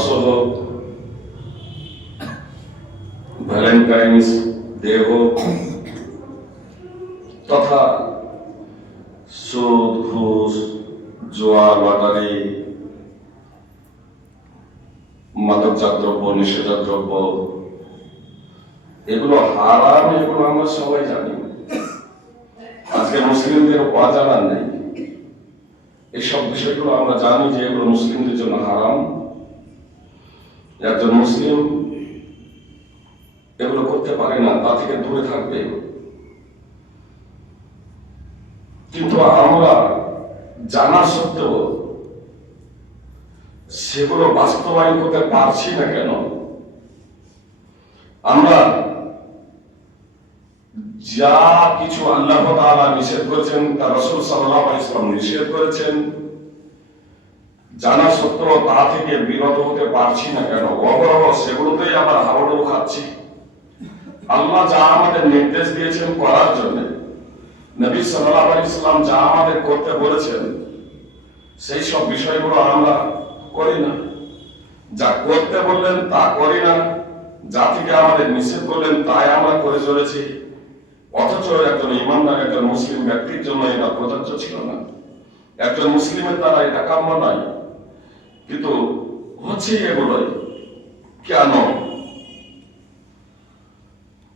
বছর হোক, Valentine's day হোক, তথা সুদ, ঘুষ, জুয়া, লটারি, মাদকজাত দ্রব্য, নিষেধাজ্য দ্রব্য, এগুলো হারাম, এগুলো আমরা সবাই জানি। আজকে মুসলিমদের অজানা নেই, এইসব বিষয়গুলো আমরা জানি যে এগুলো মুসলিমদের জন্য হারাম। একজন মুসলিম এগুলো করতে পারে না, তা থেকে দূরে থাকবে। কিন্তু আমরা জানা সত্ত্বেও সেগুলো বাস্তবায়ন করতে পারছি না কেন? আমরা যা কিছু আল্লাহ তাআলা নিষেধ করেছেন, তার রাসূল সাল্লাল্লাহু আলাইহি ওয়াসাল্লাম নিষেধ করেছেন, জানা সত্ত্বেও তা থেকে বিরত হতে পারছি না কেন? অবরহ সেগুলোতেই আবার হাবুডুবু খাচ্ছি। আল্লাহ যা আমাদের নির্দেশ দিয়েছেন করার জন্য, নবী সাল্লাল্লাহু আলাইহি ওয়াসাল্লাম যা আমাদের করতে বলেছেন, সেই সব বিষয়গুলো আমরা করি না। যা করতে বললেন তা করি না, যা থেকে আমাদের নিষেধ করলেন তাই আমরা করে চলেছি। অথচ একজন ইমানদার, একজন মুসলিম ব্যক্তির জন্য এটা প্রযোজ্য ছিল না। একজন মুসলিমের দ্বারা এটা কাম্য নয়, কিন্তু হচ্ছে এগুলোই। কেন?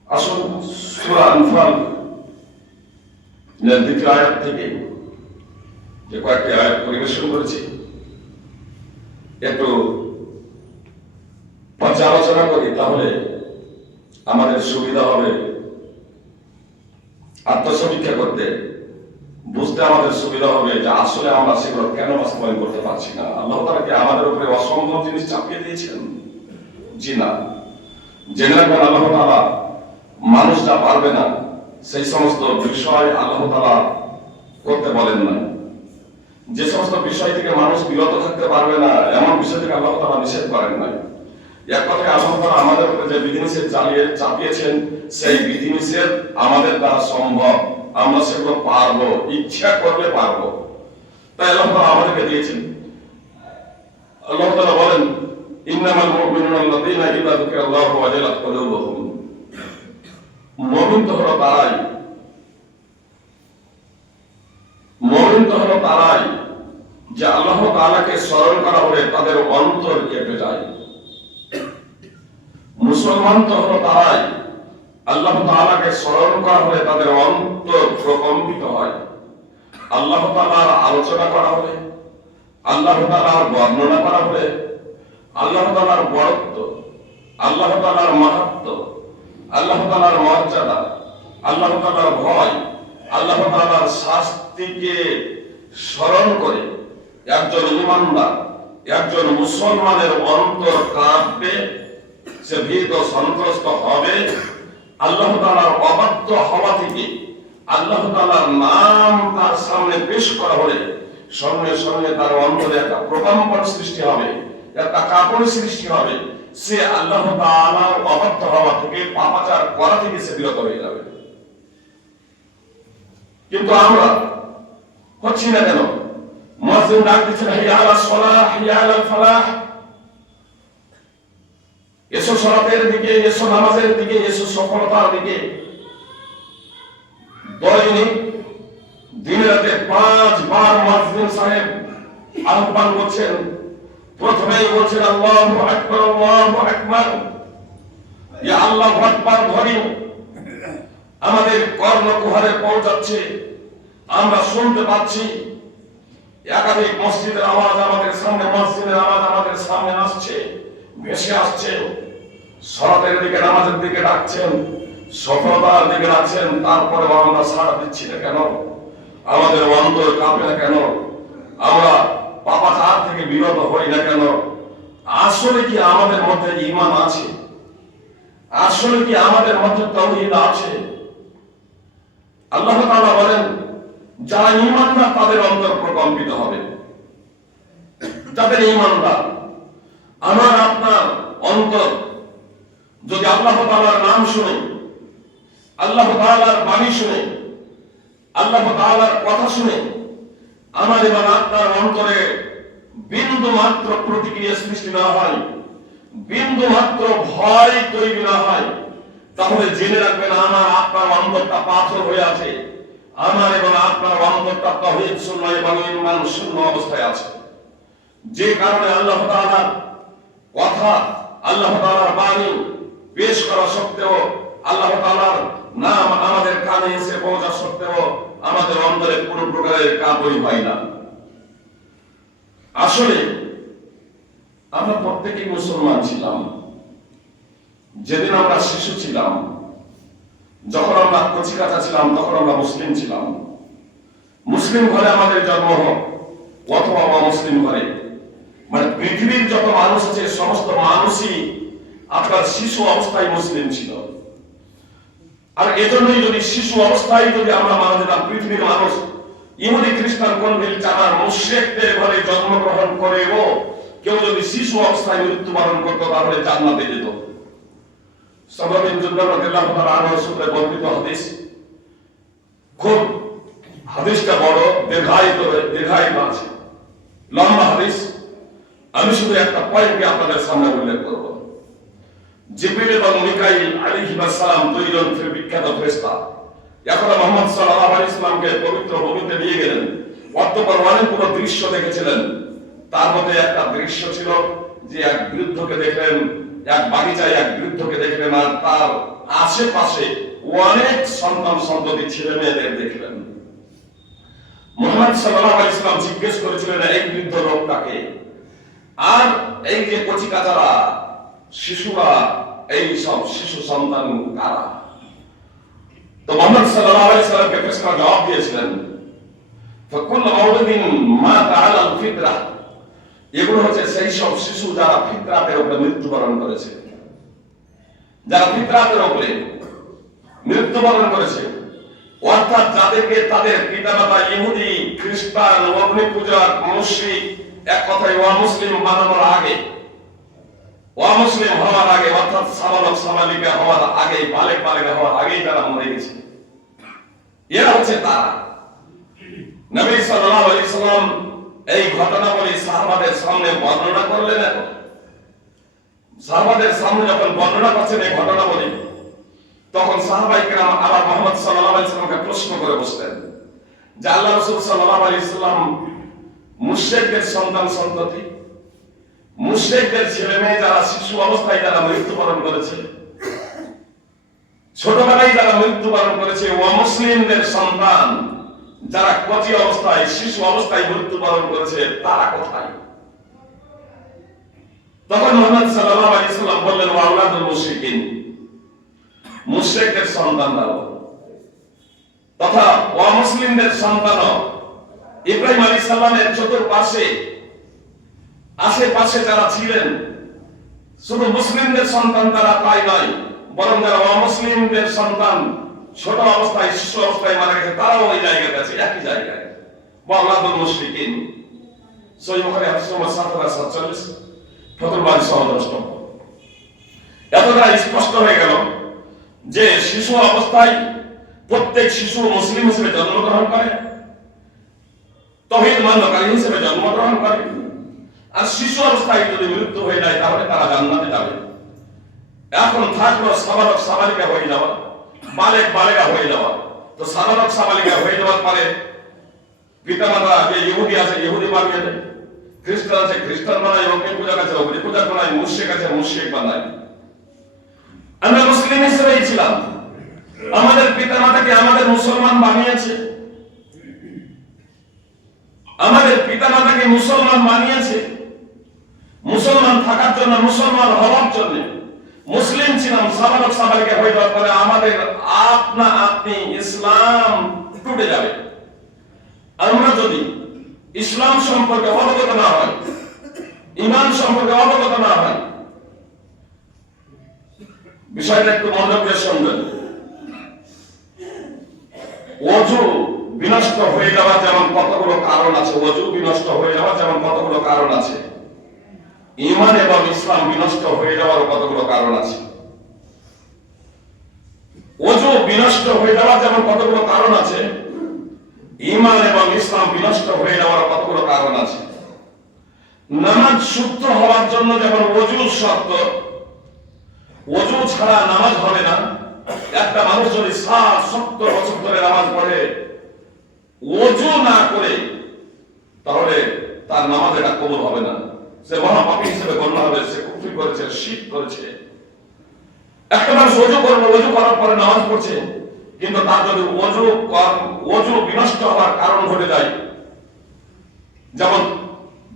আসুন সূরা আনফাল দ্বিতীয় আয়াত থেকে যে কয়েকটি আয়াত পরিবেশন করেছি একটু পর্যালোচনা করি, তাহলে আমাদের সুবিধা হবে আত্মসমীক্ষা করতে, বুঝতে আমাদের সুবিধা হবে যে আসলে আমরা সেগুলো কেন বাস্তবায়ন করতে পারছি না। আল্লাহ তাআলা কি আমাদের উপরে অসম্ভব জিনিস চাপিয়ে দিয়েছেন? জি না। জেনে রাখবেন, আল্লাহ তাআলা মানুষ যা পারবে না সেই সমস্ত বিষয় আল্লাহ তাআলা করতে বলেন না। যে সমস্ত বিষয় থেকে মানুষ বিরত থাকতে পারবে না এমন বিষয় থেকে আল্লাহ তাআলা নিষেধ করেন নাই। এক কথায় আল্লাহ তাআলা আমাদের উপরে যে বিধিনিষেধ চাপিয়েছেন, সেই বিধিনিষেধ আমাদের দ্বারা সম্ভব, আমরা সেগুলো পারবো, ইচ্ছা করলে পারবো। তাই আল্লাহ তাআলা আমাদেরকে দিয়েছেন। আল্লাহ তাআলা বলেন, ইন্নামাল মুমিনুনা আল্লাযীনা ইযা যুকিরাল্লাহু ওয়াজিলাত কুলুবুহুম। মুমিন তো হলো তারাই যে আল্লাহ তাআলাকে স্মরণ করা হলে তাদের অন্তর কেঁপে যায়। মুসলমান তো হলো তারাই আল্লাহ তাআলাকে স্মরণ করা হলে তাদের অন্তর প্রকম্পিত হয়। আল্লাহ তাআলার আলোচনা করা হলে, আল্লাহ তাআলার বর্ণনা করা হলে, আল্লাহ তাআলার বড়ত্ব, আল্লাহ তাআলার মাহাত্ম্য, আল্লাহ তাআলার মর্যাদা, আল্লাহ তাআলার ভয়, আল্লাহ তাআলার শাস্তিকে স্মরণ করে একজন ঈমানদার, একজন মুসলমানের অন্তর কাঁপবে, সে ভীত সন্ত্রস্ত হবে। আল্লাহ তাআলার অবাধ্য হওয়া থেকে আল্লাহ তাআলার নাম তার সামনে পেশ করা হলে সঙ্গে সঙ্গে তার অন্তরে একটা প্রকম্পন সৃষ্টি হবে, একটা কাঁপন সৃষ্টি হবে। সে আল্লাহ তাআলার অবাধ্য হওয়া থেকে, পাপাচার করা থেকে সে বিরত হয়ে যাবে। কিন্তু আমরা হচ্ছি না কেন? মুয়াজ্জিন ডাক দিচ্ছেন, হাইয়া আলাস সালাহ, হাইয়া আলাল ফালাহ, এসো সালাতের দিকে, এসো নামাজের দিকে, এসো সফলতার দিকে। দৈনিক দিনে রাতে 5 বার মুয়াজ্জিন সাহেব আহ্বান করছেন। প্রথমেই বলছেন আল্লাহু আকবার, আল্লাহু আকবার। ইয়া আল্লাহু আকবার ধ্বনি আমাদের কর্ণকুহরে পৌঁছাচ্ছে, আমরা শুনতে পাচ্ছি। একাধিক মসজিদের আওয়াজ আমাদের সামনে, মসজিদের আওয়াজ আমাদের সামনে আসছে, ভেসে আসছে। সালাতের দিকে, নামাজের দিকে ডাকছেন, সফলতার দিকে ডাকছেন। তারপরে আমরা সাড়া দিচ্ছি না কেন? আমাদের অন্তর কাঁপে না কেন? আমরা পাপাচার থেকে বিরত হই না কেন? আসলে কি আমাদের মধ্যে ঈমান আছে? আসলে কি আমাদের মধ্যে তাওহীদ আছে? আল্লাহ তাআলা বলেন, যারা ঈমানদার তাদের অন্তর প্রকম্পিত হবে। যাদের ঈমানদার, আমার আপনার অন্তর যদি আল্লাহ তাআলার নাম শুনে, আল্লাহ তাআলার বাণী শুনে, আল্লাহ তাআলার কথা শুনে, আমার এবং আপনার অন্তরে বিন্দু মাত্র প্রতিক্রিয়া সৃষ্টি না হয়, বিন্দু মাত্র ভয় তৈরি না হয়, তাহলে জেনে রাখবেন আমার আপনার অন্তরটা পাথর হয়ে আছে, আমার এবং আপনার অন্তরটা তাওহীদ সুন্নাহ এবং ঈমান শূন্য অবস্থায় আছে। যে কারণে আল্লাহ তাআলার কথা, আল্লাহ তাআলার বাণী পেশ করা সত্ত্বেও, আল্লাহ তাআলার নাম আমাদের কানে এসে পৌঁছা সত্ত্বেও আমাদের অন্তরে কোনো প্রকারের কাঁপুনি হয় না। আসলে আমরা প্রত্যেকেই মুসলমান ছিলাম। যেদিন আমরা শিশু ছিলাম, যখন আমরা কচি কাঁচা ছিলাম, তখন আমরা মুসলিম ছিলাম। মুসলিম ঘরে আমাদের জন্ম হোক অথবা অমুসলিম ঘরে, মানে পৃথিবীর যত মানুষ আছে সমস্ত মানুষই আপনার শিশু অবস্থায় মুসলিম ছিল। আর এজন্যই যদি শিশু অবস্থায় যদি আমরা মারা যেতাম, পৃথিবীর মানুষ ইহুদি খ্রিস্টান কনভিল চামার মুশরিকদের ঘরে জন্মগ্রহণ করেও কেউ যদি শিশু অবস্থায় মৃত্যুবরণ করত তাহলে জান্নাতে যেত। সাহাবা বিন জুবাইর রাদিয়াল্লাহু তাআলা আনহু সূত্রে বর্ণিত হাদিস, খুব হাদিসটা বড় দীর্ঘায়িত আছে, লম্বা হাদিস। আমি শুধু একটা পয়েন্টকে আপনাদের সামনে উল্লেখ করব। জিবরিল এবং মিকাইল আলাইহিস সালাম দুইজন বিখ্যাত ফেরেশতা এখন মুহাম্মদ সাল্লাল্লাহু আলাইহি ওয়াসাল্লামকে পবিত্র ভূমিতে নিয়ে গেলেন। অতঃপর অনেকগুলো দৃশ্য দেখেছিলেন। তার মধ্যে একটা দৃশ্য ছিল যে এক বৃদ্ধকে দেখলেন, এক বাগিচায় এক বৃদ্ধকে দেখলেন, আর তার আশেপাশে অনেক সন্তান সন্ততি ছেলে মেয়েদের দেখলেন। মুহাম্মদ সাল্লাল্লাহু আলাইহি ওয়াসাল্লাম জিজ্ঞেস করেছিলেন এই বৃদ্ধ লোকটাকে, আর এই যে কচি কাচারা শিশুরা, এই সব শিশু সন্তান কারা? তো মুহাম্মদ সাল্লাল্লাহু আলাইহি ওয়াসাল্লামকে প্রশ্ন জবাব দিয়েছিলেন, ফাকুল্লু মাউলুদিন মাতা আলাল ফিতরাহ, এগুলো হচ্ছে সেই সব শিশু যারা ফিতরাতের উপরে মৃত্যুবরণ করেছে, যারা ফিতরাতের উপরে মৃত্যুবরণ করেছে, অর্থাৎ যাদেরকে তাদের পিতামাতা ইহুদি খ্রিস্টান অগ্নি পূজক মুশরিক, এক কথায় অমুসলিম বানানোর আগে, অমুসলিম হওয়ার আগে, অর্থাৎ সাবালক সাবালিকা হওয়ার আগে, বালেক বালিকা হওয়ার আগেই তারা মরে গেছে। এরা হচ্ছে তারা। নবী সাল্লাল্লাহু আলাইহি ওয়াসাল্লাম এই ঘটনাবলী সাহাবাদের সামনে বর্ণনা করলেন। এখন সাহাবাদের সামনে যখন বর্ণনা করছেন এই ঘটনাবলী, তখন সাহাবায়ে কেরাম আবার মুহাম্মদ সাল্লাল্লাহু আলাইহি ওয়াসাল্লামকে প্রশ্ন করে বসলেন যে আল্লাহ রাসূল সাল্লাল্লাহু আলাইহি ওয়াসাল্লাম মুশরিকদের সন্তান সন্ততি, মুশরিকদের ছেলে মেয়ে যারা শিশু অবস্থায় যারা মৃত্যুবরণ করেছে, ছোটবেলায় যারা মৃত্যুবরণ করেছে, অমুসলিমদের সন্তান যারা কচি অবস্থায় শিশু অবস্থায় মৃত্যুবরণ করেছে, তারা কোথায়? তখন মুহাম্মদ সাল্লাল্লাহু আলাইহি ওয়াসাল্লাম বললেন ওয়াউলাদুল মুশরিকিন, মুশরিকদের সন্তানরাও তথা অমুসলিমদের সন্তানও ইব্রাহিম আলাইহিস সালামের চতুর্পাশে আশেপাশে যারা ছিলেন, শুধু মুসলিমদের সন্তান তারা তাই নয়, বরং যারা অমুসলিমদের সন্তান ছোট অবস্থায় শিশু অবস্থায় মারা গেছে, তারাও ওই জায়গাতে আছে, একই জায়গায়। ওয়াউলাদুল মুশরিকিন, সহিহ বুখারী হাদিস নম্বর ৭৪৭, ফাতুল বারী সহ দ্রষ্টব্য। এতটা স্পষ্ট হয়ে গেল যে শিশু অবস্থায় প্রত্যেক শিশু মুসলিম হিসেবে জন্মগ্রহণ করে, তাওহীদ মান্যকারী হিসেবে জন্মগ্রহণ করে, আর শিশু অবস্থায় যদি মৃত্যু হয়ে যায় তাহলে তারা জান্নাতে যাবে। এখন থাকলো সাবালক সাবালিকা হয়ে যাওয়া, বালেক বালেকা হয়ে যাওয়া। তো সাবালক সাবালিকা হয়ে যাওয়ার পরে পিতামাতা যে ইহুদি আছে ইহুদি বানিয়ে দেয়, খ্রিস্টান আছে খ্রিস্টান বানায়, অগ্নি পূজক আছে অগ্নি পূজক বানায়, মুশরিক আছে মুশরিক বানায়। আমরা মুসলিম হিসেবেই ছিলাম, আমাদের পিতামাতাকে আমাদের মুসলমান বানিয়েছে, আমাদের পিতামাতাকে মুসলমান বানিয়েছে। মুসলমান থাকার জন্য, মুসলমান হওয়ার জন্য মুসলিম ছিলাম। সাবালক সাবালিকা হয়ে যাওয়ার পরে আমাদের আপনি ইসলাম টুটে যাবে। আমরা যদি ইসলাম সম্পর্কে অবগত না হয়, ঈমান সম্পর্কে অবগত না হয়, বিষয়টা একটু মনোযোগ দিয়ে শুনবেন। ওযু বিনষ্ট হয়ে যাওয়ার যেমন কতগুলো কারণ আছে, ওযু বিনষ্ট হয়ে যাওয়ার যেমন কতগুলো কারণ আছে, ঈমান এবং ইসলাম বিনষ্ট হয়ে যাওয়ার কতগুলো কারণ আছে। ওযু বিনষ্ট হয়ে যাওয়ার যেমন কতগুলো কারণ আছে, ঈমান এবং ইসলাম বিনষ্ট হয়ে যাওয়ার কতগুলো কারণ আছে। নামাজ শুদ্ধ হওয়ার জন্য যেমন ওযু শর্ত, ওযু ছাড়া নামাজ হবে না। একটা মানুষ যদি 60-70 বছর ধরে নামাজ পড়ে ওযু না করে, তাহলে তার নামাজ এটা কবুল হবে না, সে মহাপাপী হিসেবে গণ্য হবে, সে কুফরি করেছে, শিরক করেছে। একটা মানুষ ওযু করলো, ওযু করার পরে নামাজ পড়ছে, কিন্তু তার যদি ওযু বিনষ্ট হওয়ার কারণ ঘটে যায়, যেমন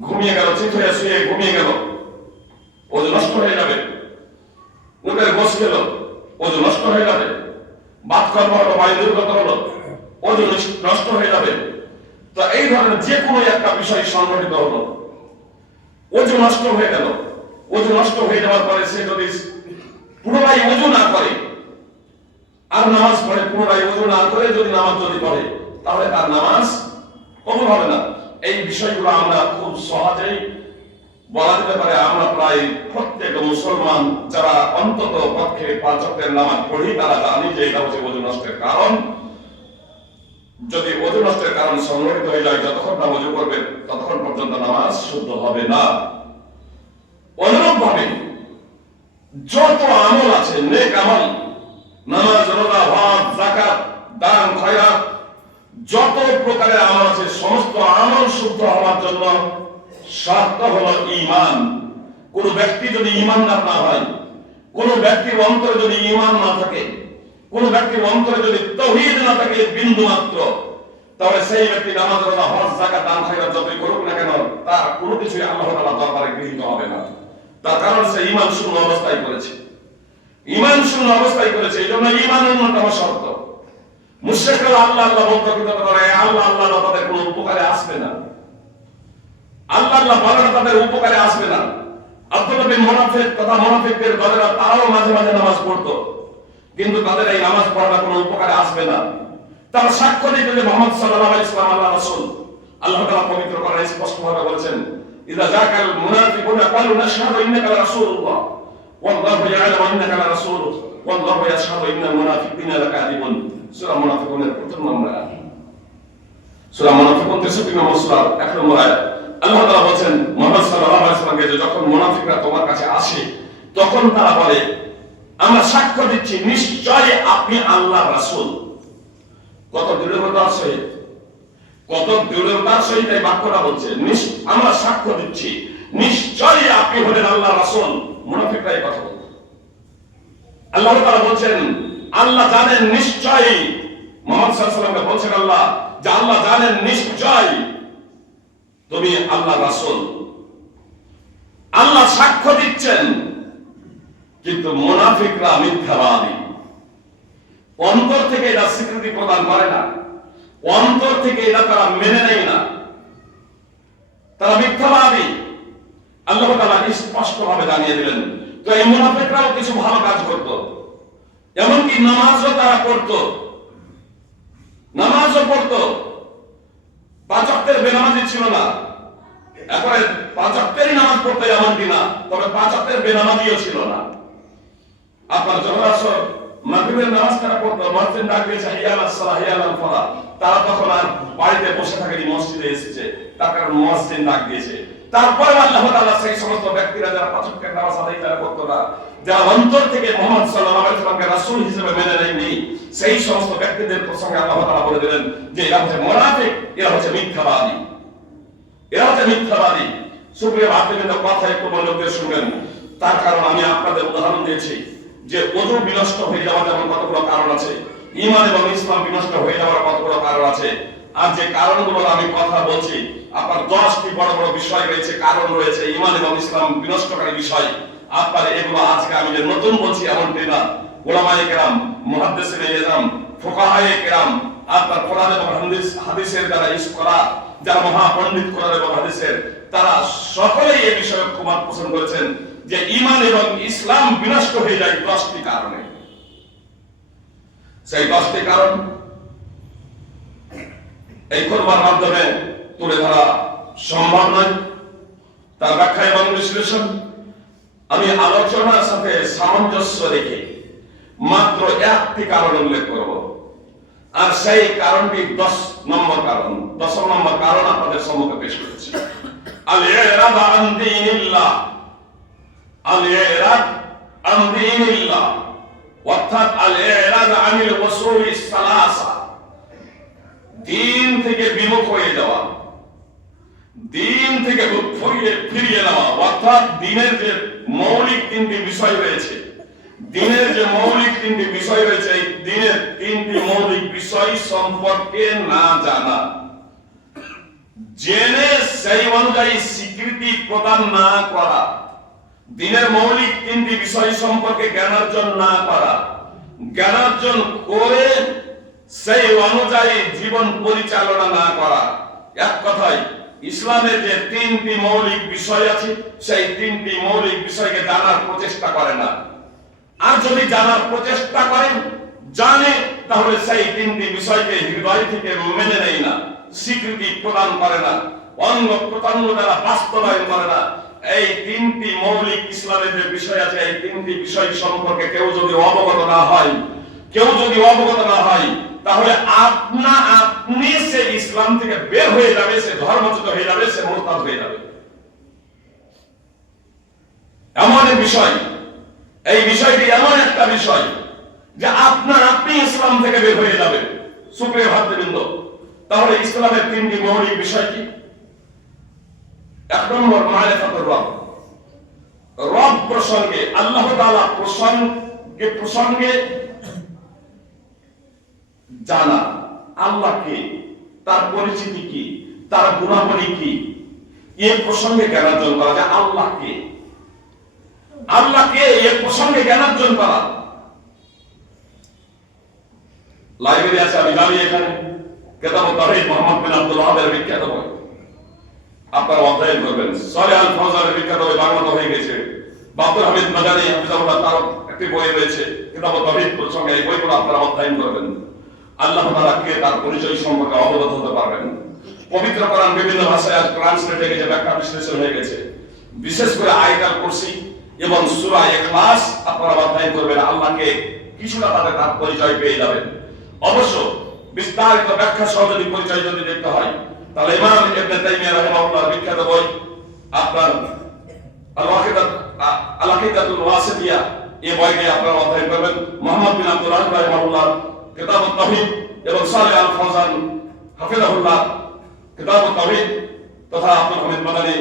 ঘুমিয়ে গেল, চিত হয়ে শুয়ে ঘুমিয়ে গেল, ওযু নষ্ট হয়ে যাবে। উঠে গোস খেল, ওযু নষ্ট হয়ে যাবে। বাতকর্ম হলো, বায়ু দুর্গত হলো, ওযু নষ্ট হয়ে যাবে। তো এই ধরনের যে কোনো একটা বিষয় সংঘটিত হলো, ওযু নষ্ট হয়ে গেল। ওযু নষ্ট হয়ে যাওয়ার পরে সে যদি পুনরায় ওযু না করে আর নামাজ পড়ে, পুনরায় ওযু না করে যদি নামাজ পড়ে, তাহলে তার নামাজ কবুল হবে না। এই বিষয়গুলো আমরা খুব সহজেই বলা যেতে পারে। আমরা প্রায় প্রত্যেক মুসলমান যারা অন্তত পক্ষে 5 ওয়াক্তের নামাজ পড়ি, তারা জানি যে এটা হচ্ছে ওযু নষ্টের কারণ। যদি ওযু নষ্টের কারণ সংঘটিত হয়ে যায়, যতক্ষণ না ওযু করবেন ততক্ষণ পর্যন্ত নামাজ শুদ্ধ হবে না। অনুরূপ ভাবে যত আমল আছে, নেক আমল, নামাজ, রোজা, হজ, যাকাত, দান, খয়রাত, যত প্রকারের আমল আছে, সমস্ত আমল শুদ্ধ হওয়ার জন্য শর্ত হলো ঈমান। কোন ব্যক্তি যদি ঈমানদার না হয়, কোন ব্যক্তির অন্তরে যদি ঈমান না থাকে, কোন ব্যক্তির অন্তরে যদি তাওহীদ না থাকে বিন্দু মাত্র, তাহলে সেই ব্যক্তি নামাজ, রোজা, হজ, যাকাত, দান, খয়রাত যতই করুক না কেন, তার কোনো কিছুই আল্লাহ তাআলার দরবারে গৃহীত হবে না। তার কারণ সে ঈমান শূন্য অবস্থায় করেছে। ঈমান শূন্য অবস্থায় করেছে, এই জন্য ঈমান অন্যতম শর্ত। মুশরিকরা আল্লাহ আল্লাহ বলতে করে, আল্লাহ আল্লাহ তাদের কোনো উপকারে আসবে না। আল্লাহ আল্লাহ বলাটা তাদের উপকারে আসবে না। আব্দুল্লাহ বিন মুনাফিক তথা মুনাফিকদের দলেরা, তারাও মাঝে মাঝে নামাজ পড়তো, কিন্তু তাদের এই নামাজ পড়াটা কোনো উপকারে আসবে না। তারা সাক্ষ্য দিত যে মুহাম্মদ সাল্লাল্লাহু আলাইহি ওয়াসাল্লাম আল্লাহর রাসূল। আল্লাহ তাআলা পবিত্র কোরআনে স্পষ্টভাবে বলেছেন, ইযা জাকাল মুনাফিকুনা ক্বালু নাশহাদু ইন্নাকা লারাসূলুল্লাহ ওয়াল্লাহু ইয়া'লামু ইন্নাকা লারাসূলুহু ওয়াল্লাহু ইয়াশহাদু ইন্নাল মুনাফিকিনা লাকাযিবুন। সূরা মুনাফিকুনের প্রথম নম্বর আয়াত, সূরা মুনাফিকুন 63 নম্বর সূরা 1 নম্বর আয়াত। আল্লাহ তাআলা বলেন মুহাম্মদ সাল্লাল্লাহু আলাইহি ওয়াসাল্লামকে, যখন মুনাফিকরা তোমার কাছে আসে, তখন তারা বলে, আমরা সাক্ষ্য দিচ্ছি নিশ্চয় আপনি আল্লাহর রাসূল। কত দৃঢ়তার সহিত, কত দৃঢ়তার সহিত এই বাক্যটা বলছে, আমরা সাক্ষ্য দিচ্ছি নিশ্চয় আপনি হলেন আল্লাহর রাসূল। মুনাফিকরা এই কথা বলছে। আল্লাহ তাআলা বলছেন, আল্লাহ জানেন নিশ্চয়, মুহাম্মদ সাল্লাল্লাহু আলাইহি ওয়াসাল্লামকে বলছেন আল্লাহ, যে আল্লাহ জানেন নিশ্চয় তুমি আল্লাহর রাসূল। আল্লাহ সাক্ষ্য দিচ্ছেন, কিন্তু মুনাফিকরা মিথ্যাবাদী। অন্তর থেকে এটা স্বীকৃতি প্রদান করে না, অন্তর থেকে এটা তারা মেনে নেয় না, তারা মিথ্যাবাদী। আল্লাহ তাআলা স্পষ্টভাবে জানিয়ে দিলেন। তো এই মুনাফিকরাও কিছু ভালো কাজ করত, এমনকি নামাজও তারা পড়তো, নামাজও পড়তো। 5 ওয়াক্তের বেনামাজি ছিল না, এরপরে 5 ওয়াক্তেরই নামাজ পড়তো এমনটি না, তবে 5 ওয়াক্তের বেনামাজিও ছিল না। আপনার যখন আসর মাগরিবের নামাজ তারা পড়তো, মুয়াজ্জিন ডাক দিয়েছে হাইয়া আলাস সালাহ, হাইয়া আলাল ফালাহ, তারা তখন আর বাড়িতে বসে থাকেনি, মসজিদে এসেছে, তার কারণ মুয়াজ্জিন ডাক দিয়েছে। তারপরে আল্লাহ তাআলা সেই সমস্ত ব্যক্তিরা যারা 5 ওয়াক্তের নামাজ আদায় তারা করতো না, যারা অন্তর থেকে মুহাম্মদ সাল্লাল্লাহু আলাইহি ওয়াসাল্লামকে রাসূল হিসেবে মেনে নেয়নি, সেই সমস্ত ব্যক্তিদের প্রসঙ্গে আল্লাহ তাআলা বলে দিলেন যে এরা হচ্ছে মুনাফিক, এরা হচ্ছে মিথ্যাবাদী, এরা হচ্ছে মিথ্যাবাদী। সুপ্রিয় ভাতৃবৃন্দ, কথা একটু মনোযোগ দিয়ে শুনবেন। তার কারণ আমি আপনাদের উদাহরণ দিয়েছি যে ওযু বিনষ্ট হয়ে যাওয়ার যেমন কতগুলো কারণ আছে, ঈমান এবং ইসলাম বিনষ্ট হয়ে যাওয়ার কতগুলো কারণ আছে। আর যে কারণগুলো আমি কথা বলছি, আপনার 10টি বড় বড় বিষয় রয়েছে, কারণ রয়েছে ঈমান এবং ইসলাম বিনষ্টকারী বিষয়। আপনার এগুলো আজকে আমি যে নতুন বলছি এমনটি না। উলামায়ে কেরাম, মুহাদ্দিসিনে ইজম, ফুকাহায়ে কেরাম, আপনার কোরআন এবং হাদিসের যারা স্কলার, যারা মহাপণ্ডিত কোরআন এবং হাদিসের, তারা সকলেই এই বিষয়ে খুব পোষণ করেছেন যে ঈমান এবং ইসলাম বিনষ্ট হয়ে যায় 10টি কারণে। সেই 10টি কারণ এই খুতবার মাধ্যমে তুলে ধরা সম্ভব নয়। তার ব্যাখ্যা এবং বিশ্লেষণ আমি আলোচনার সাথে সামঞ্জস্য রেখে মাত্র 1টি কারণ উল্লেখ করব, আর সেই কারণটি 10 নম্বর কারণ। 10 নম্বর কারণ আপনাদের সম্মুখে পেশ করেছি। আল ইরাদ আন দীনিল্লাহ, আল ইরাদ আন দীনিল্লাহ অর্থাৎ আল ইরাদ আনিল উসুলিস সালাসা, দিন থেকে বিমুখ হয়ে যাওয়া, দিন থেকে ফিরিয়ে নেওয়া, অর্থাৎ দিনের যে মৌলিক তিনটি বিষয় রয়েছে, দিনের যে মৌলিক তিনটি বিষয় রয়েছে, এই দিনের তিনটি মৌলিক বিষয় সম্পর্কে না জানা, জেনে সেই অনুযায়ী স্বীকৃতি প্রদান না করা, দিনের মৌলিক তিনটি বিষয় সম্পর্কে জ্ঞানার্জন না করা, জ্ঞানার্জন করে সেই অনুযায়ী জীবন পরিচালনা না করা। এক কথায় ইসলামের যে তিনটি মৌলিক বিষয় আছে, সেই তিনটি মৌলিক বিষয়কে জানার প্রচেষ্টা করে না। আর যদি জানার প্রচেষ্টা করেন, জানে, তাহলে সেই তিনটি বিষয়কে হৃদয় থেকে মেনে নেয় না, স্বীকৃতি প্রদান করে না, অঙ্গ প্রত্যঙ্গ দ্বারা বাস্তবায়ন করে না। এই তিনটি মৌলিক ইসলামের যে বিষয় আছে, এই তিনটি বিষয় সম্পর্কে কেউ যদি অবগত না হয়, তাহলে আপনি সে ইসলাম থেকে বের হয়ে যাবে, সে ধর্মচ্যুত হয়ে যাবে, সে মুরতাদ হয়ে যাবে। এমন বিষয়, এই বিষয়টি এমন একটা বিষয় যে আপনি ইসলাম থেকে বের হয়ে যাবেন। সুপ্রিয় ভাতৃবৃন্দ, তাহলে ইসলামের তিনটি মৌলিক বিষয় কি? এক নম্বর, মারিফাতুর রব, রব প্রসঙ্গে, আল্লাহ তাআলা প্রসঙ্গে জানা, আল্লাহকে, তার পরিচিতি কি, তার গুণাবলী কি, এই প্রসঙ্গে জ্ঞানার্জন করা যায়। আল্লাহকে এই প্রসঙ্গে জ্ঞানার্জন করা। লাইব্রেরি আছে, আমি জানি এখানে কিতাবুত তাওহীদ মুহাম্মদ বিন আব্দুল ওয়াহাবের বিখ্যাত বই, আপনারা অধ্যয়ন করবেন। সালেহ আল ফাওজানের বিখ্যাত বই বাংলাতে হয়ে গেছে। আব্দুল হামিদ মাদানী হাফিজাহুল্লাহ, তার একটি বই রয়েছে কিতাবুত তাওহীদ প্রসঙ্গে, এই বইগুলো আপনারা অধ্যয়ন করবেন। আল্লাহ তাআলা কে, তার পরিচয় সম্পর্কে অবগত হতে পারবেন। পবিত্র কোরআন বিভিন্ন ভাষায় ট্রান্সলেট হয়ে গেছে, ব্যাখ্যা বিশ্লেষণ হয়ে গেছে। বিশেষ করে আয়াতুল কুরসি এবং সূরা ইখলাস আপনারা অধ্যয়ন করবেন। আল্লাহকে কিছুটা তার পরিচয় পেয়ে যাবেন। অবশ্য বিস্তারিত ব্যাখ্যা সহ যদি পরিচয় যদি দেখতে হয়, তাহলে ইমাম ইবনে তাইমিয়া রাহিমাহুল্লাহর বিখ্যাত বই আপনার আল আকিদাতুল ওয়াসিতিয়া, এই বইকে আপনারা অধ্যয়ন করবেন। মুহাম্মদ বিন আব্দুল ওয়াহাব রাহিমাহুল্লাহর কিতাবুত তাওহীদ এবং সালেহ আল ফাওজান হাফিজাহুল্লাহ কিতাবুত তাওহীদ তথা আব্দুল হামিদ মাদানী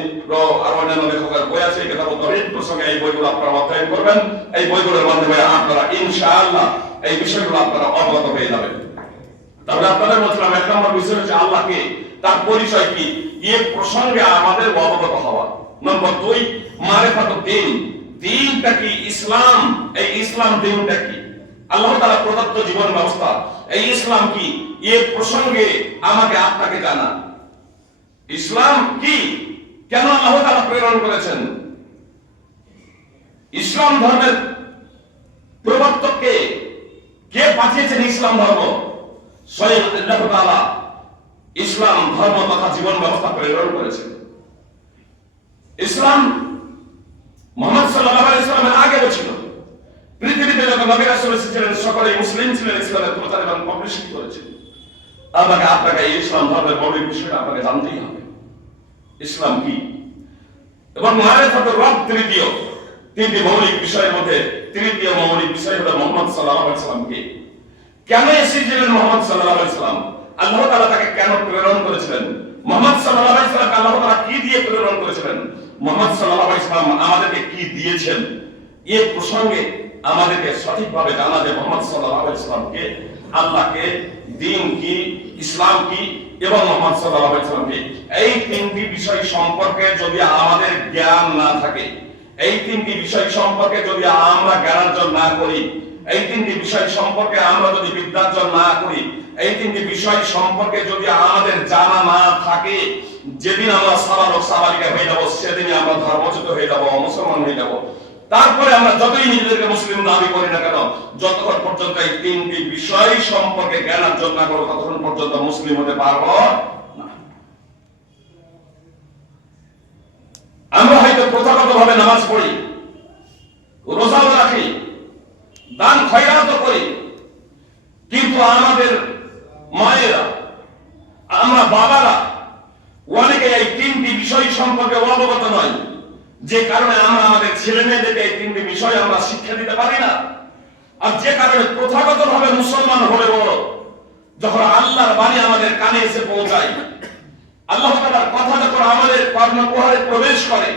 আর অন্যান্য লেখকের বই আছে কিতাবুত তাওহীদ প্রসঙ্গে, এই বইগুলো আপনারা অধ্যয়ন করবেন। এই বইগুলোর মাধ্যমে আপনারা ইনশাআল্লাহ এই বিষয়গুলো আপনারা অবগত হয়ে যাবেন। তাহলে আপনাদের বলছিলাম, এক নম্বর বিষয় হচ্ছে আল্লাহকে, তার পরিচয় কি, এই প্রসঙ্গে আমাদের অবগত হওয়া। নম্বর দুই, মারিফাতুদ দ্বীন, দ্বীনটা কি, ইসলাম, এই ইসলাম দ্বীনটা কি, আল্লাহ তাআলা প্রদত্ত জীবন ব্যবস্থা, এই ইসলাম কি, এই প্রসঙ্গে আমাকে আপনাকে জানা। ইসলাম কি, কেন আল্লাহ তাআলা প্রেরণ করেছেন, ইসলাম ধর্মের প্রবর্তককে কে পাঠিয়েছেন, ইসলাম ধর্ম স্বয়ং আল্লাহ তাআলা ইসলাম ধর্ম তথা জীবন ব্যবস্থা প্রেরণ করেছেন। ইসলাম মুহাম্মদ সাল্লাল্লাহু আলাইহি ওয়াসাল্লামের আগেও ছিল। পৃথিবীতে যত নবী রাসূল এসেছিলেন সকলেই মুসলিম ছিলেন, ইসলামের প্রচার এবং পাবলিশিং করেছেন। আপনাকে এই ইসলাম ধর্মের মৌলিক বিষয়টা আপনাকে জানতেই হবে, ইসলাম কি। এবং মারিফাতুর রব তৃতীয়, তিনটি মৌলিক বিষয়ের মধ্যে তৃতীয় মৌলিক বিষয় হলো মুহাম্মদ সাল্লাল্লাহু আলাইহি ওয়াসাল্লাম কে, কেন এসেছিলেন মুহাম্মদ সাল্লাল্লাহু আলাইহি ওয়াসাল্লাম, আল্লাহ তাআলা তাকে কেন প্রেরণ করেছিলেন, মুহাম্মদ সাল্লাল্লাহু আলাইহি ওয়াসাল্লামকে আল্লাহ তাআলা কি দিয়ে প্রেরণ করেছিলেন, মুহাম্মদ সাল্লাল্লাহু আলাইহি ওয়াসাল্লাম আমাদেরকে কি দিয়েছেন, এই প্রসঙ্গে আমাদেরকে সঠিকভাবে জানা যে মুহাম্মদ সাল্লাল্লাহু আলাইহি ওয়াসাল্লামকে, আল্লাহকে, দ্বীন কি, ইসলাম কি এবং মুহাম্মদ সাল্লাল্লাহু আলাইহি ওয়াসাল্লাম কি, এই তিনটি বিষয় সম্পর্কে যদি আমাদের জ্ঞান না থাকে, এই তিনটি বিষয় সম্পর্কে যদি আমরা জ্ঞানার্জন না করি, এই তিনটি বিষয় সম্পর্কে আমরা যদি বিদ্যার্জন না করি, এই তিনটি বিষয় সম্পর্কে যদি আমাদের জানা না থাকে, যেদিন আমরা সাবালক সাবালিকা হয়ে যাব, সেদিনই আমরা ধর্মচ্যুত হয়ে যাব, মুসলমান হয়ে যাব। তারপরে আমরা যতই নিজেদেরকে মুসলিম দাবি করি না কেন, যতক্ষণ পর্যন্ত এই তিনটি বিষয় সম্পর্কে জ্ঞানার্জন না করব, ততক্ষণ পর্যন্ত মুসলিম হতে পারবো না। আমরা হয়তো প্রথাগতভাবে নামাজ পড়ি, রোজাও রাখি, দান খয়রাত করি, কিন্তু আমাদের মায়েরা, আমরা বাবারা অনেকে এই তিনটি বিষয় সম্পর্কে অবগত নয়, যে কারণে আমরা আমাদের ছেলে মেয়েদেরকে এই তিনটি বিষয় আমরা শিক্ষা দিতে পারি না। আর যে কারণে প্রথাগত ভাবে মুসলমান হলেও যখন আল্লাহর বাণী আমাদের কানে এসে পৌঁছায়, আল্লাহ তাআলার কথা যখন আমাদের কর্ণকুহরে প্রবেশ করে,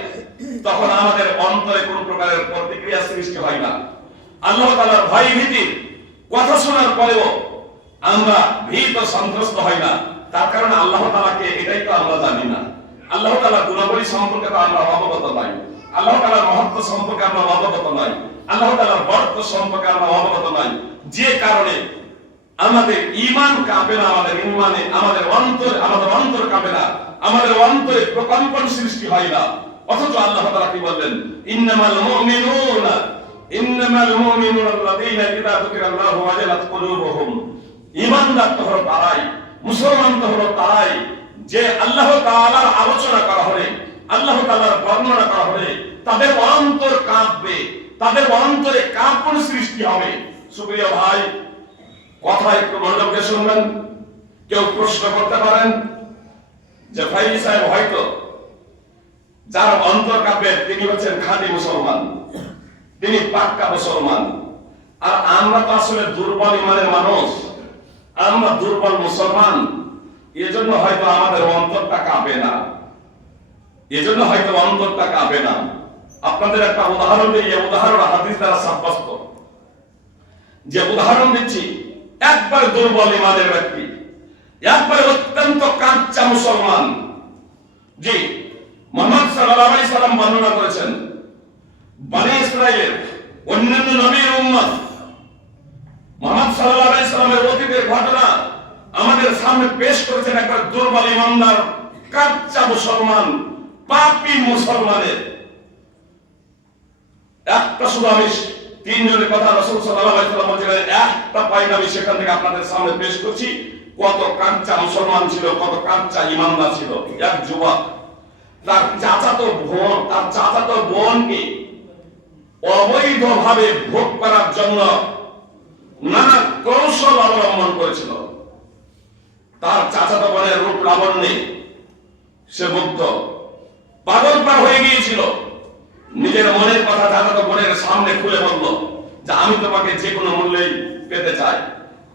তখন আমাদের অন্তরে কোন প্রকারের প্রতিক্রিয়া সৃষ্টি হয় না। আল্লাহ তাআলার ভয় ভীতির কথা শোনার পরেও আমরা ভীত সন্ত্রস্ত হই না। তার কারণে আল্লাহ তাআলাকে এটাই তো আমরা জানি না। আল্লাহ তাআলার গুণাবলী সম্পর্কে তো আমরা অবগত নই, আল্লাহ তাআলার মহত্ব সম্পর্কে আমরা অবগত নই, আল্লাহ তাআলার বরকত সম্পর্কে আমরা অবগত নই। যে কারণে আমাদের ঈমান কাঁপে না, আমাদের অন্তর কাঁপে না, আমাদের অন্তরে প্রকম্পন সৃষ্টি হয় না। অথচ আল্লাহ তাআলা কি বললেন? ইন্নামাল মুমিনুনা আল্লাযীনা ইযা যুকিরাল্লাহু ওয়াজিলাত কুলুবুহুম। ঈমানদার তো হলো তারাই, মুসলমান তো হলো তারাই, যে আল্লাহ তাআলার আলোচনা করা হবে, আল্লাহ তাআলার বর্ণনা করা হবে, তাদের অন্তর কাঁপবে, তাদের অন্তরে কাঁপন সৃষ্টি হবে। সুপ্রিয় ভাই, কথা একটু মনোযোগ দিয়ে শুনবেন। কেউ প্রশ্ন করতে পারেন যে ভাই সাহেব, হয়তো যার অন্তর কাঁপে তিনি হচ্ছেন খাঁটি মুসলমান, তিনি পাক্কা মুসলমান, আর আমরা তো আসলে দুর্বল ইমানের মানুষ, আমরা দুর্বল মুসলমান, এজন্য হয়তো আমাদের অন্তরটা কাঁপে না, এজন্য হয়তো অন্তরটা কাঁপে না। আপনাদের একটা উদাহরণ দিই, উদাহরণ হাদিস দ্বারা সাব্যস্ত। যে উদাহরণ দিচ্ছি, একবার দুর্বল ইমানের ব্যক্তি, একবার অত্যন্ত কাঁচা মুসলমান। জি, মুহাম্মদ সাল্লাল্লাহু আলাইহি সাল্লাম বর্ণনা করেছেন, বনি ইসরাইলের অন্যান্য নবীর উম্মত মুহাম্মদ সাল্লাল্লাহু আলাইহি সাল্লামের অতীতের ঘটনা আমাদের সামনে পেশ করেছেন। একবার দুর্বল ইমানদার কাঁচা মুসলমান, পাপী মুসলমানের একটা শুধু আমি তিনজনের কথা রাসূল সাল্লাল্লাহু আলাইহি সাল্লাম বলেছেন, একটা পয়েন্ট আমি সেখান থেকে আপনাদের সামনে পেশ করছি। কত কাঁচা মুসলমান ছিল, কত কাঁচা ইমানদার ছিল। এক যুবক তার চাচাতো বোনকে অবৈধভাবে ভোগ করার জন্য নানা কৌশল অবলম্বন করেছিল। তার চাচাতো বোনের রূপ লাবণ্যে সে মুগ্ধ, পাগল পার হয়ে গিয়েছিল। নিজের মনের কথা চাচাতো বোনের সামনে খুলে বলল যে আমি তোমাকে যে কোনো মূল্যেই পেতে চাই।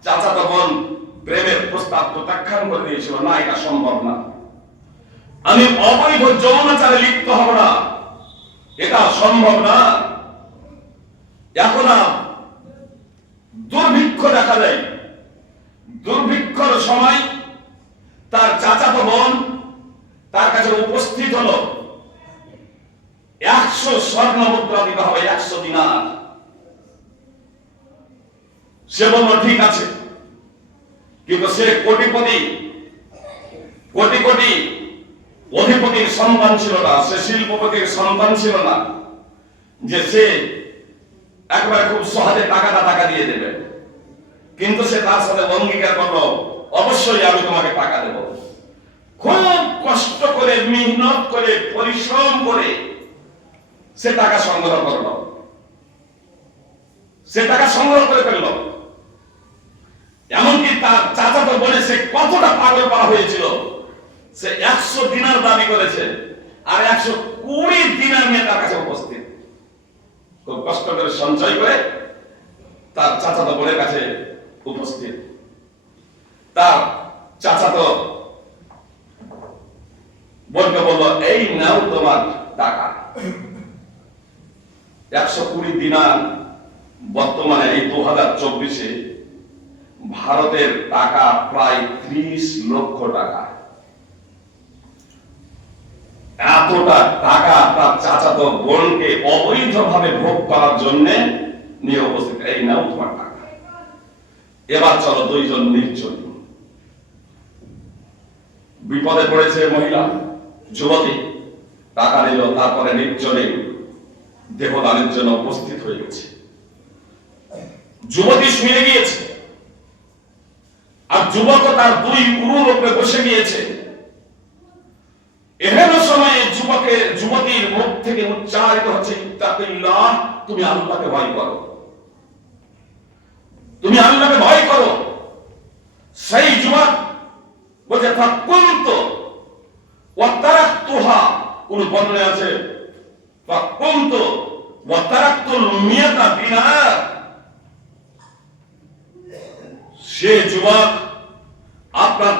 চাচাতো বোন প্রেমের প্রস্তাব প্রত্যাখ্যান করে দিয়েছিল, না, এটা সম্ভব না, আমি অবৈধ যৌনাচারে লিপ্ত হব না, এটা সম্ভব না। এখন দুর্ভিক্ষ দেখা দেয়, দুর্ভিক্ষর সময় তার চাচাতো বোন তার কাছে উপস্থিত হলো। 100 স্বর্ণ মুদ্রা দিতে হবে, 100 দিনার। সে বলল ঠিক আছে, কিন্তু সে কোটি কোটি অধিপতির সন্তান ছিল না, সে শিল্পপতির সন্তান ছিল না যে সে একবারে খুব সহজে টাকা দিয়ে দেবে। কিন্তু সে তার সাথে অঙ্গীকার করলো, অবশ্যই আমি তোমাকে টাকা দেব। খুব কষ্ট করে, মেহনত করে, পরিশ্রম করে সে টাকা সংগ্রহ করলো, সে টাকা সংগ্রহ করে ফেললো। এমনকি তার চাচাতো বোনে সে কতটা পাগল পারা হয়েছিল, সে 100 দিনার দাবি করেছে, আর 120 দিনার নিয়ে তার কাছে উপস্থিত। খুব কষ্ট করে সঞ্চয় করে তার চাচাতো বোনের কাছে উপস্থিত। তার চাচাতো বোনকে বলল, এই নাও তোমার টাকা। 120 দিনার বর্তমানে এই 2024-এ ভারতের টাকা প্রায় 30 লক্ষ টাকা। এতটা টাকা তার চাচাতো বোনকে অবৈধভাবে ভোগ করার জন্য নিয়ে উপস্থিত। এই নাও তোমার টাকা, এবার চলো দুইজন নির্জন। বিপদে পড়েছে মহিলা, যুবতী, টাকা নিল, তারপরে নির্জনে দেহদানের জন্য উপস্থিত হয়ে গেছে। যুবতী শুয়ে গিয়েছে, আর যুবক তার দুই উরুর উপরে বসে গিয়েছে। এহেন সময়ে যুবতীর মুখ থেকে উচ্চারিত হচ্ছে, ইত্তাকিল্লাহ, তুমি আল্লাহকে ভয় করো, তুমি আল্লাহকে ভয় করো। সেই যুবক বলছে, ফাকুনতু ওয়াতারাকতুহা, কোন বর্ণনায় আছে ফাকুনতু ওয়াতারাকতুল মিয়াতা দিনার। সে যুবক আপনার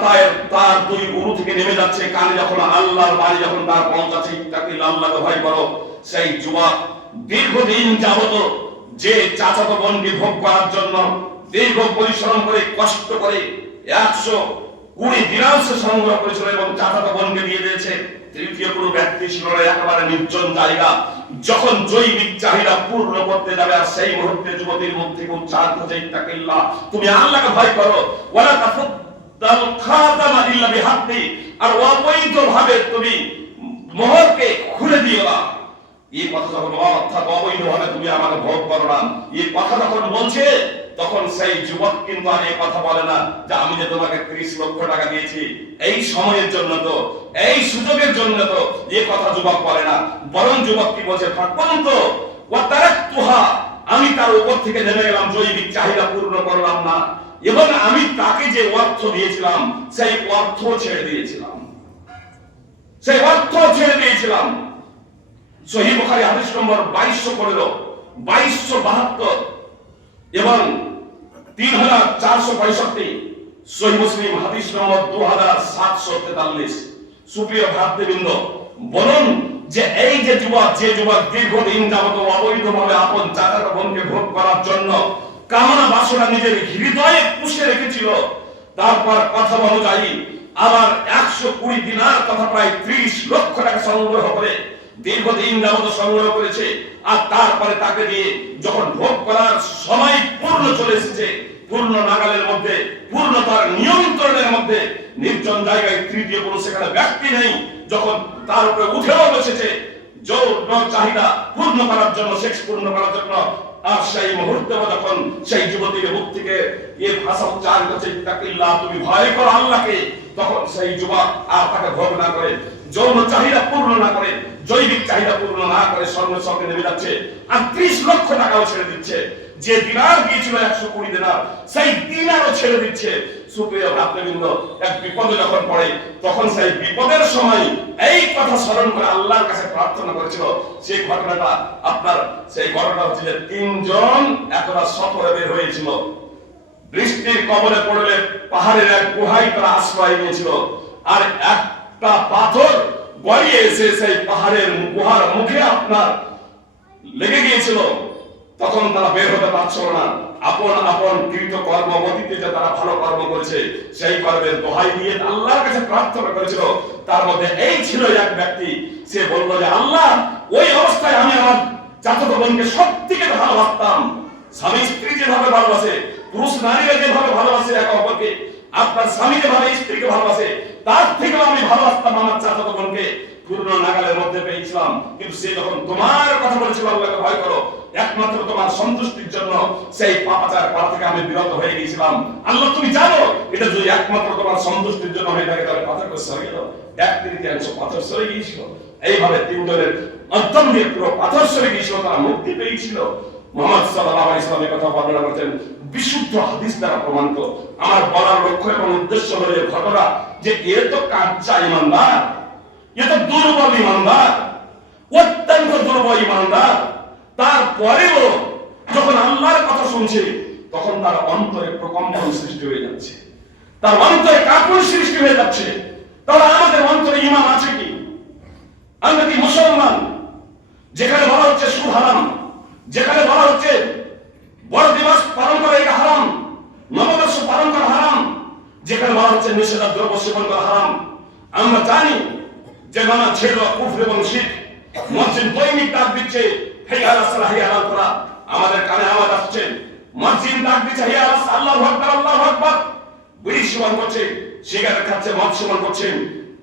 তার দুই উরু থেকে নেমে যাচ্ছে, কানে যখন আল্লাহর বাণী যখন তার পৌঁছাচ্ছে, ইত্তাকিল্লাহ, আল্লাহকে ভয় করো, সেই যুবক দীর্ঘদিন যাবত যে চাচাতো বোনকে ভোগ করার জন্য দীর্ঘ পরিশ্রম করে কষ্ট করে 120 দিনার সংগ্রহ করেছিল এবং চাচাতো বোনকে দিয়ে দিয়েছে। তৃতীয় কোনো ব্যক্তি ছিল না, একেবারে নির্জন জায়গা। যখন জৈবিক চাহিদা পূর্ণ করতে যাবে, আর সেই মুহূর্তে যুবতীর মুখ থেকে উচ্চারণ হচ্ছে ইত্তাকিল্লাহ, তুমি আল্লাহকে ভয় করো, ওয়ালা তাফুদ্দাল খাতামা ইল্লা বিহাক্কি, আর অবৈধভাবে তুমি মোহরকে খুলে দিও না। এই কথা যখন অর্থাৎ অবৈধভাবে তুমি আমাকে ভোগ করো না, এই কথা যখন বলছে, তখন সেই যুবক কিন্তু আর এই কথা বলে না যে আমি যে তোমাকে 30 লক্ষ টাকা দিয়েছি এই সময়ের জন্য, তো এই সুযোগের জন্য, তো এই কথা যুবক বলে না। বরং যুবক কি বলছে, ফাকুনতু ওয়াতারাকতুহা, আমি তার উপর থেকে নেমে গেলাম, জৈবিক চাহিদা পূর্ণ করলাম না, এবং আমি তাকে যে অর্থ দিয়েছিলাম সেই অর্থ ছেড়ে দিয়েছিলাম, সেই অর্থ ছেড়ে দিয়েছিলাম। সহিহ বুখারী হাদিস নম্বর 2215, 2272 এবং 3465, সহিহ মুসলিম হাদিস নম্বর 2743। সুপ্রিয় ভাতৃবৃন্দ, বলুন যে এই যে যুবক দীর্ঘদিন যাবত অবৈধভাবে আপন চাচাতো বোনকে ভোগ করার জন্য কামনা বাসনা নিজের হৃদয়ে পুষে রেখেছিল, তারপর কথা অনুযায়ী আবার 120 দিনার তথা প্রায় 30 লক্ষ টাকা সংগ্রহ করে দীর্ঘদিন যাবত সংগ্রহ করেছে, আর তারপরে তাকে দিয়ে যখন ভোগ করার সময় পূর্ণ চলে এসেছে, পূর্ণ নাগালের মধ্যে, পূর্ণ তার নিয়ন্ত্রণের মধ্যে, নির্জন জায়গায় তৃতীয় কোনো সেখানে ব্যক্তি নেই, যখন তার উপরে উঠেও বসেছে যৌন চাহিদা পূর্ণ করার জন্য, সেক্স পূর্ণ করার জন্য, আর সেই মুহূর্তে যখন সেই যুবতীর মুখ থেকে এই ভাষা উচ্চারণ করছে ইত্তাকিল্লাহ, তুমি ভয় করো আল্লাহকে, তখন সেই যুবক আর তাকে ভোগ না করে, যৌন চাহিদা পূর্ণ না করে, জৈবিক চাহিদা পূর্ণ না করে সঙ্গে সঙ্গে নেমে যাচ্ছে, আর 30 লক্ষ টাকাও ছেড়ে দিচ্ছে। যে দিনার দিয়েছিল 120 দিনার, সেই দিনারও ছেড়ে দিচ্ছে। সুপ্রিয় ভাতৃবৃন্দ, এক বিপদে যখন পড়ে, তখন সেই বিপদের সময় এই কথা স্মরণ করে আল্লাহর কাছে প্রার্থনা করেছিল। সেই ঘটনাটা সেই ঘটনা হচ্ছে যে 3 জন একদা সফরে বের হয়েছিল, বৃষ্টির কবলে পড়লে পাহাড়ের এক গুহায় তারা আশ্রয় নিয়েছিল, আর একটা পাথর গড়িয়ে এসে সেই পাহাড়ের গুহার মুখে লেগে গিয়েছিল। তখন তারা বের হতে পারছিল না। আপন আপন কৃত কর্ম অতীতে যে তারা ভালো কর্ম করেছে, সেই কর্মের দোহাই দিয়ে আল্লাহর কাছে প্রার্থনা করেছিল। তার মধ্যে এই ছিল এক ব্যক্তি, সে বলল যে আল্লাহ, ওই অবস্থায় আমি আমার চাচাতো বোনকে সবথেকে ভালোবাসতাম। স্বামী স্ত্রী যেভাবে ভালোবাসে, পুরুষ নারীরা যেভাবে ভালোবাসে একে অপরকে, আপনার স্বামী যেভাবে স্ত্রীকে ভালোবাসে, তার থেকেও আমি ভালোবাসতাম আমার চাচাতো বোনকে। পূর্ণ নাগালের মধ্যে পেয়েছিলাম, কিন্তু সে যখন তোমার কথা বলেছিল আল্লাহকে ভয় করো, একমাত্র তোমার সন্তুষ্টির জন্য সেই পাপাচার করা থেকে আমি বিরত হয়ে গিয়েছিলাম। আল্লাহ তুমি জানো, এটা যদি একমাত্র তোমার সন্তুষ্টির জন্য হয়ে থাকে, তাহলে পাথরকে সরিয়ে দাও। 1/3 পাথর সরে গিয়েছিল। এইভাবে 3 জনের অন্তম দিয়ে পুরো পাথর সরে গিয়েছিল, তারা মুক্তি পেয়েছিল। মুহাম্মদ সাল্লাল্লাহু আলাইহি ওয়াসাল্লামের কথা বর্ণনা করেছেন বিশুদ্ধ হাদিস দ্বারা প্রমাণিত। আমার বলার লক্ষ্য এবং উদ্দেশ্য হলো এই ঘটনা, যে এ তো কাঁচা ইমানদার, এ তো দুর্বল ইমানদার, অত্যন্ত দুর্বল ইমানদার। তারপরেও যখন আল্লাহর কথা শুনছে, তখন তার অন্তরে প্রকম্পন সৃষ্টি হয়ে যাচ্ছে, তার অন্তরে কাঁপন সৃষ্টি হয়ে যাচ্ছে। তাহলে আমাদের অন্তরে ঈমান আছে কি? আমরা কি মুসলমান? যেখানে বলা হচ্ছে সুদ হারাম, যেখানে বলা হচ্ছে বড় দিবস পালন করা এটা হারাম, নববর্ষ পালন করা হারাম, যেখানে বলা হচ্ছে নিষেধাজ্ঞা দ্রব্য সেবন করা হারাম, আমরা জানি যে নানা ছেলে কুফর এবং শিরক মসজিদ দৈনিক ডাক দিচ্ছে হাইয়া আলাস সালাহ হাইয়া আলাল ফালাহ, আমাদের কানে আওয়াজ আসছে মসজিদ ডাক দিচ্ছে হাইয়া আলাস, আল্লাহু আকবার আল্লাহু আকবার। বিড়ি সেবন করছে, সিগারেট খাচ্ছে, মদ সেবন করছে,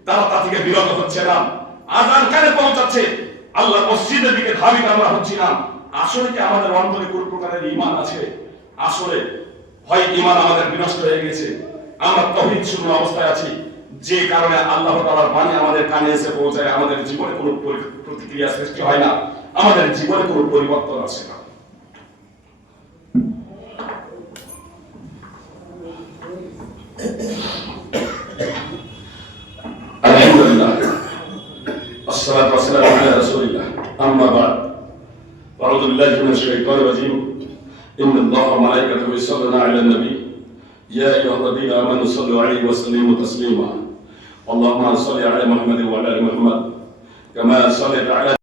তারা তা থেকে বিরত হচ্ছে না। আযান কানে পৌঁছাচ্ছে, আল্লাহ মসজিদের দিকে ধাবিত আমরা হচ্ছি না। আসলে কি আমাদের অন্তরে কোন প্রকারের ঈমান আছে? আসলে হয় ঈমান আমাদের বিনষ্ট হয়ে গেছে, আমরা তাওহীদ শূন্য অবস্থায় আছি, যে কারণে আল্লাহ তাআলার বাণী আমাদের কানে এসে পৌঁছায়, আমাদের জীবনে কোনো প্রতিক্রিয়া সৃষ্টি হয় না, আমাদের জীবনে কোনো পরিবর্তন আসে না। আলহামদুলিল্লাহ। الشيطان الرجيم إن الله وملائكته يصلون على النبي يا أيها الذين آمنوا صلوا عليه وسلموا تسليما اللهم صل على محمد وعلى آل محمد كما صليت على